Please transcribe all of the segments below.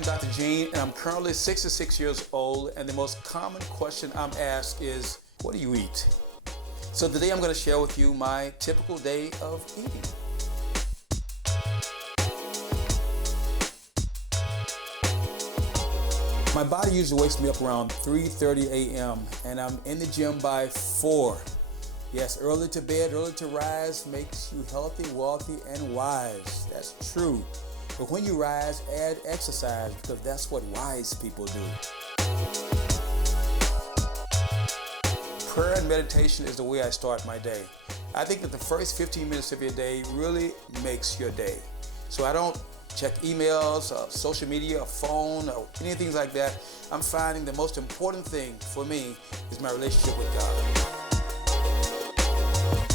I'm Dr. Gene, and I'm currently 66 years old, and the most common question I'm asked is, what do you eat? So today I'm going to share with you my typical day of eating. My body usually wakes me up around 3:30 a.m. and I'm in the gym by 4. Yes, early to bed, early to rise makes you healthy, wealthy, and wise. That's true. But when you rise, add exercise because that's what wise people do. Prayer and meditation is the way I start my day. I think that the first 15 minutes of your day really makes your day. So I don't check emails, social media, or phone, or anything like that. I'm finding the most important thing for me is my relationship with God.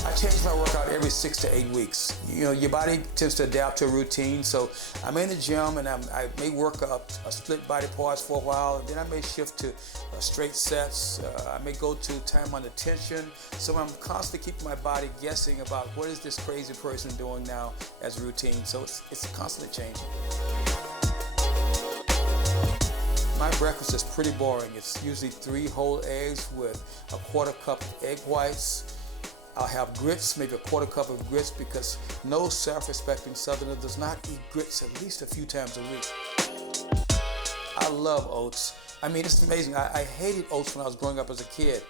I change my workout every 6 to 8 weeks. You know, your body tends to adapt to a routine, so I'm in the gym and I may work up split body parts for a while, and then I may shift to straight sets. I may go to time under tension. So I'm constantly keeping my body guessing about what is this crazy person doing now as a routine. So it's constantly changing. My breakfast is pretty boring. It's usually 3 whole eggs with a quarter cup of egg whites. I'll have grits, maybe a quarter cup of grits, because no self-respecting Southerner does not eat grits at least a few times a week. I love oats. I mean, it's amazing. I hated oats when I was growing up as a kid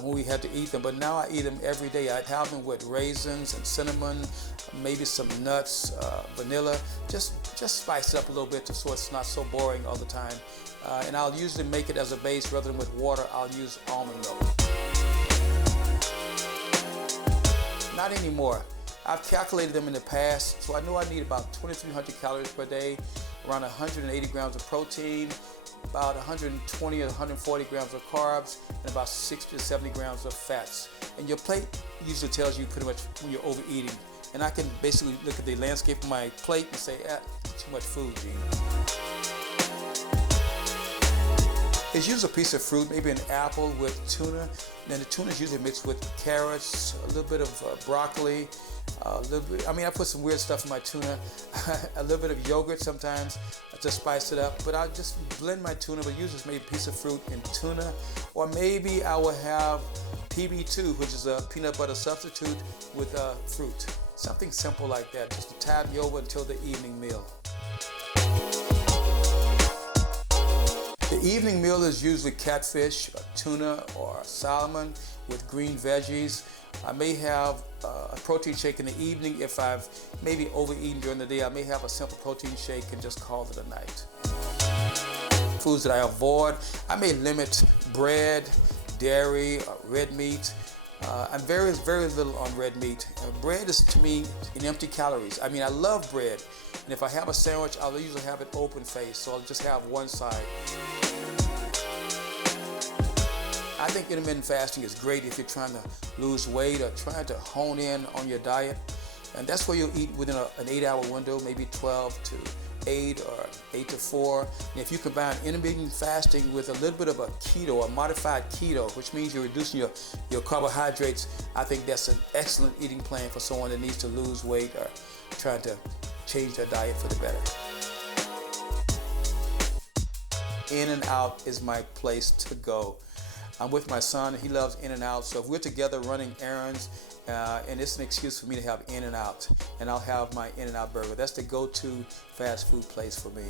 when we had to eat them, but now I eat them every day. I have them with raisins and cinnamon, maybe some nuts, vanilla. Just spice it up a little bit so it's not so boring all the time. And I'll usually make it as a base rather than with water. I'll use almond milk. Not anymore. I've calculated them in the past, so I know I need about 2,300 calories per day, around 180 grams of protein, about 120 or 140 grams of carbs, and about 60 to 70 grams of fats. And your plate usually tells you pretty much when you're overeating. And I can basically look at the landscape of my plate and say, too much food, Gene. It's usually a piece of fruit, maybe an apple with tuna. Then the tuna is usually mixed with carrots, a little bit of broccoli, I put some weird stuff in my tuna, a little bit of yogurt sometimes to spice it up. But I'll just blend my tuna, but usually it's maybe a piece of fruit and tuna. Or maybe I will have PB2, which is a peanut butter substitute with fruit. Something simple like that, just to tide me over until the evening meal. The evening meal is usually catfish, tuna, or salmon with green veggies. I may have a protein shake in the evening. If I've maybe overeaten during the day, I may have a simple protein shake and just call it a night. Foods that I avoid, I may limit bread, dairy, red meat. I'm very little on red meat. Bread is to me an empty calories. I mean, I love bread. And if I have a sandwich, I'll usually have it open face, so I'll just have one side. I think intermittent fasting is great if you're trying to lose weight or trying to hone in on your diet. And that's where you'll eat within an 8-hour window, maybe 12 to 8 or 8 to 4. And if you combine intermittent fasting with a little bit of a keto, a modified keto, which means you're reducing your carbohydrates, I think that's an excellent eating plan for someone that needs to lose weight or trying to change their diet for the better. In-N-Out is my place to go. I'm with my son, he loves In-N-Out, so if we're together running errands, and it's an excuse for me to have In-N-Out, and I'll have my In-N-Out burger. That's the go-to fast food place for me.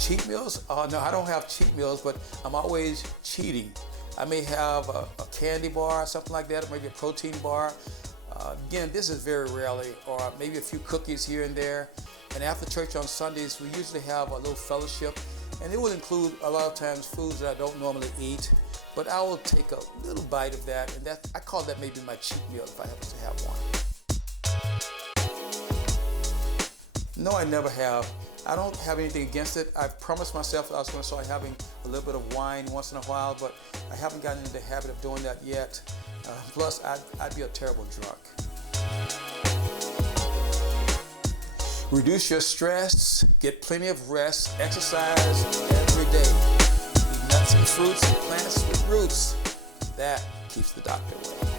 Cheat meals? No, I don't have cheat meals, but I'm always cheating. I may have a candy bar, something like that, or maybe a protein bar. Again, this is very rarely, or maybe a few cookies here and there. And after church on Sundays, we usually have a little fellowship, and it will include a lot of times foods that I don't normally eat, but I will take a little bite of that, and I call that maybe my cheat meal if I happen to have one. No, I never have. I don't have anything against it. I promised myself that I was going to start having a little bit of wine once in a while, but I haven't gotten into the habit of doing that yet. Plus, I'd be a terrible drunk. Reduce your stress, get plenty of rest, exercise every day. Eat nuts and fruits and plants with roots. That keeps the doctor away.